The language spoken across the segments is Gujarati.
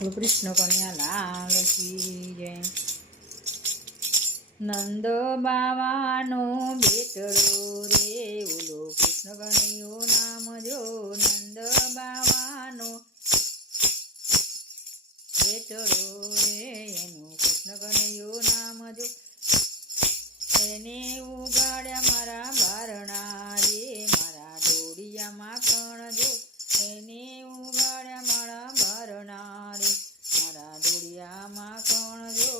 કૃષ્ણ કન્યા લાલ કી જય। નંદ બાવાનો બેટડો રે ઓલો કૃષ્ણ કનૈયો નામ જો। નંદ બાવાનો બેટડો રે એનો કૃષ્ણ કનૈયો નામ જો। એને ઉગાડ્યા મારા બારણા રે મારા ઢોળિયા માખણ જો। એને ઉગાડ્યા મારા બારણા રે મારા ઢોળિયા માખણ જો।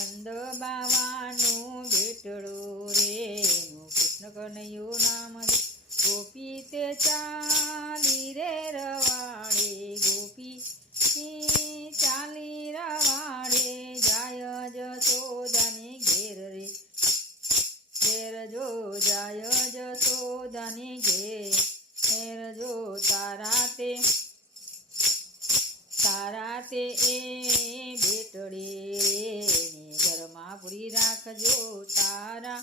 નંદ બાવાનો બેટડો રે એનો કૃષ્ણ કનૈયો નામ જો। ગોપી તે ચાલી રે રવાડે ગોપી ચાલી રવાડે જાય જશોદાને ઘેર રે ઘેર જો જાય જશોદાને ઘેર જો। તારા તે એ બેટડે રે ને ઘરમાં પૂરી રાખજો। તારા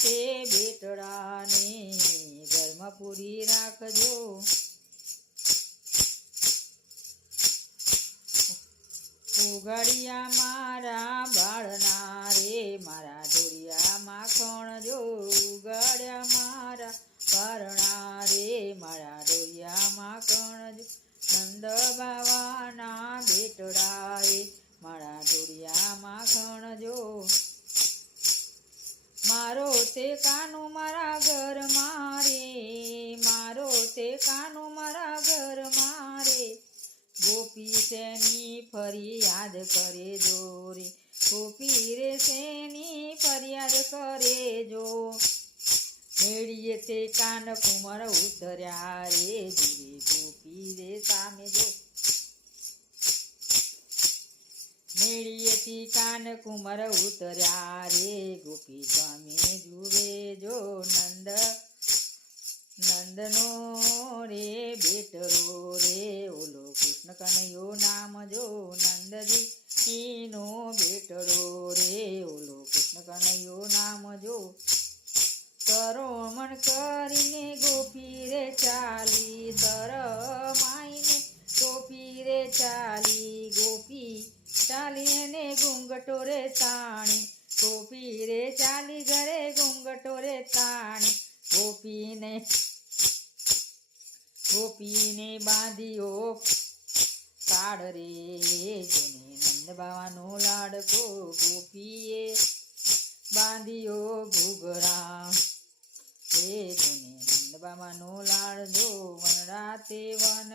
તે બેટડાને ઘરમાં પૂરી રાખજો। ઉગાડિયા મારા બાળના રે મારા ઢોળિયા માખણ જો। ઉગાડ્યા મારા બારણા રે મારા ઢોળિયા માખણ જો। નંદ બાવાના બેટડા રે મારા ઢોળિયા માખણ જો। મારો તે કાનો મારા ઘર મારે મારો તે કાનો મારા ઘર મારે ગોપી શેની ફરિયાદ કરે જો રે ગોપી રે શેની ફરિયાદ કરે જો। મેળીએ તે કાન કુંવર ઉતર્યા રે જીવે ગોપી રે સામે જો। મેળીએ તી કાન કુંવર ઉતર્યા રે ગોપી સામે જુએ જો। નંદનો રે બેટરો રે ઓલો કૃષ્ણ કનૈયો નામ જો। નંદજીનો બેટરો રે ઓલો કૃષ્ણ કનૈયો નામ જો। તરોમણ કરીને ગોપી રે ચાલી તરમાઈને ગોપી રે ચાલી ગોપી ચાલી એને ઘૂંઘટો રે તાણી ગોપી રે ચાલી ઘરે ઘૂંઘટો રે તાણી ગોપીને બાંધ્યો કાળ રે જેને નંદ બાવાનો લાડકો ગોપીએ બાંધ્યો ઘૂઘરા રે જેને નંદ બાવાનો લાડજો। વનરાતે વન